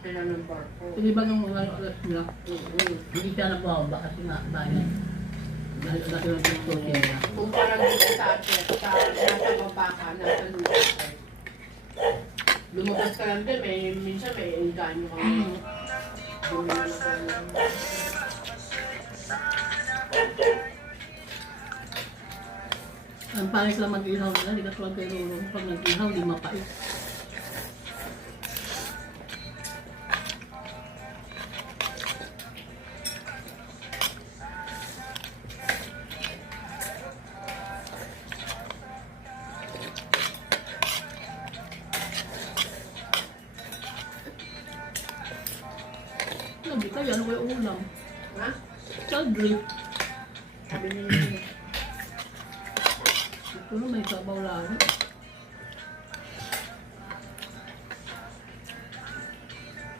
Sila ng barko. Hindi ba nung mga oras nila? Hindi siya nabawaba kasi nga bayan. Dahil kasi ng tutusin nila. Kung parang dito sa atin, nasa baba ka, nasa lupa ka. Lumabas ka lang din, minsan may engganyo ka. Ang pangit lang mag-ihaw nila, hindi ka tulad kay Lulong. Pag nag-ihaw, di mapait. Sabi ka, yan ko yung ulam. Ha? Saldri. Sabi nila. Ito na may sabaw lalo.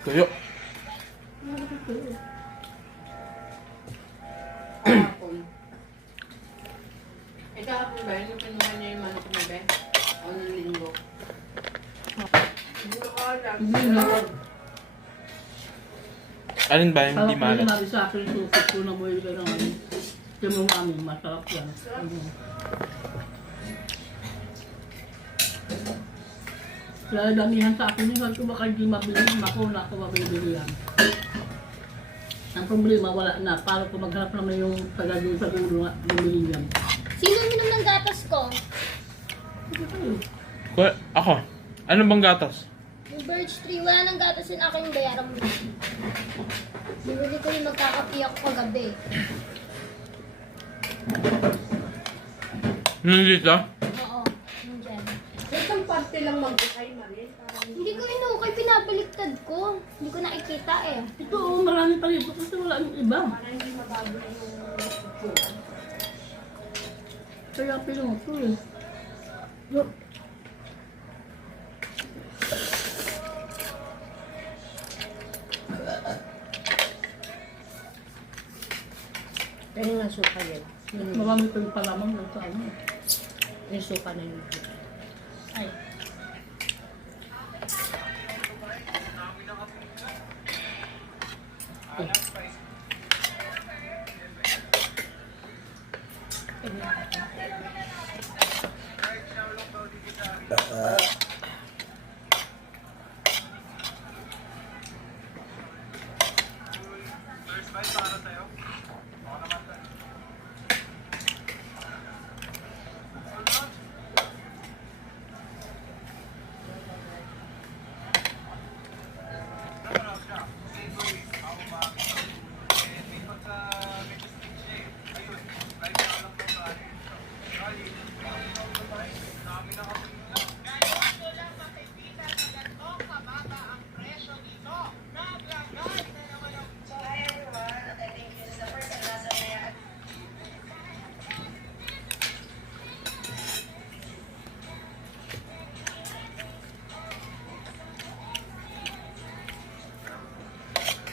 Tuyo. Kahapon. Kahapon ba, yung kinuha niya yung manok na be? O ng linggo? Hindi ko alam. Hindi na. Alin ba yung hindi Tawag malat? ko yung sa akin yung susok ko na mo yung gano'n. Yung mga amin, masarap yan. Kaya damihan sa akin yun, ko baka hindi mabili, ako na ako mabibili yan. Ang problema, wala na. Para ko maghanap naman yung taga doon sa dulo nga, bumili yan. Sino minom ng gatas ko? Ako. Ano bang gatas? Yung birch tree, wala nang gatas yun akin yung bayaran mo. Binili ko yung magkakapi ako kagabi. Nandito? Oo, nandiyan. Isang parte lang mag-ukay, Marin. Hindi ko inukay, pinabaliktad ko. Hindi ko nakikita eh. Ito, marami pa rito kasi wala yung iba. Para hindi mabago yung itsura. Kaya pinuto eh. Look. Kaya nga suka yan. Marami pa yung palamang doon sa ano. Yung suka na yun. Ay.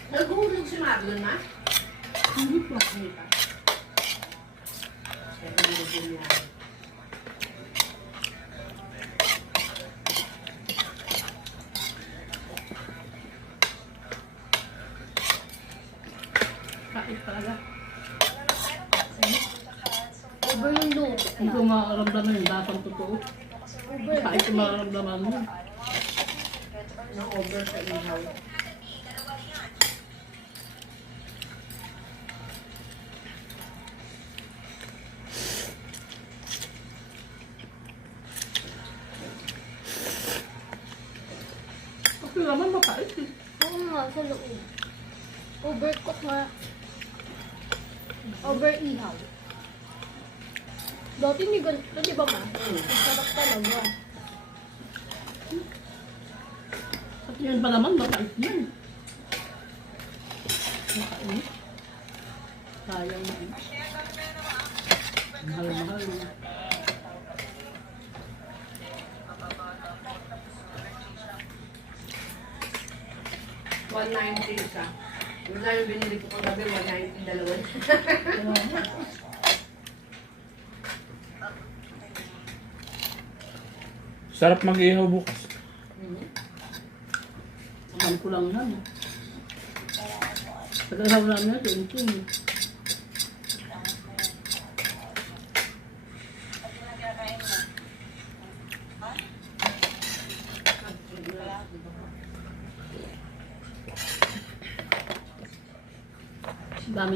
Naghuhulog si Marlon, ma? Hindi pa. Hindi pa. Kaya nilagyan niya. Kahit talaga. Over yung luto. Hindi ko makaramdaman yung datang totoo. Over. Kahit ko makaramdaman mo. Na-over sa ihaw. Kasi naman mapait eh. Oo nga, sa loob. Overcook nga. Over ihaw. Dati hindi ganito, di ba ma? Sarap talaga. At yun pa naman mapait yan. Mapait. Sayang na eh. Mahal-mahal eh. $190 isa. Yung na yung binili ko kagabi, $190 dalawa. Sarap mag-ihaw bukas. Ang kulang yan. Pag-araw namin na, 20. Dami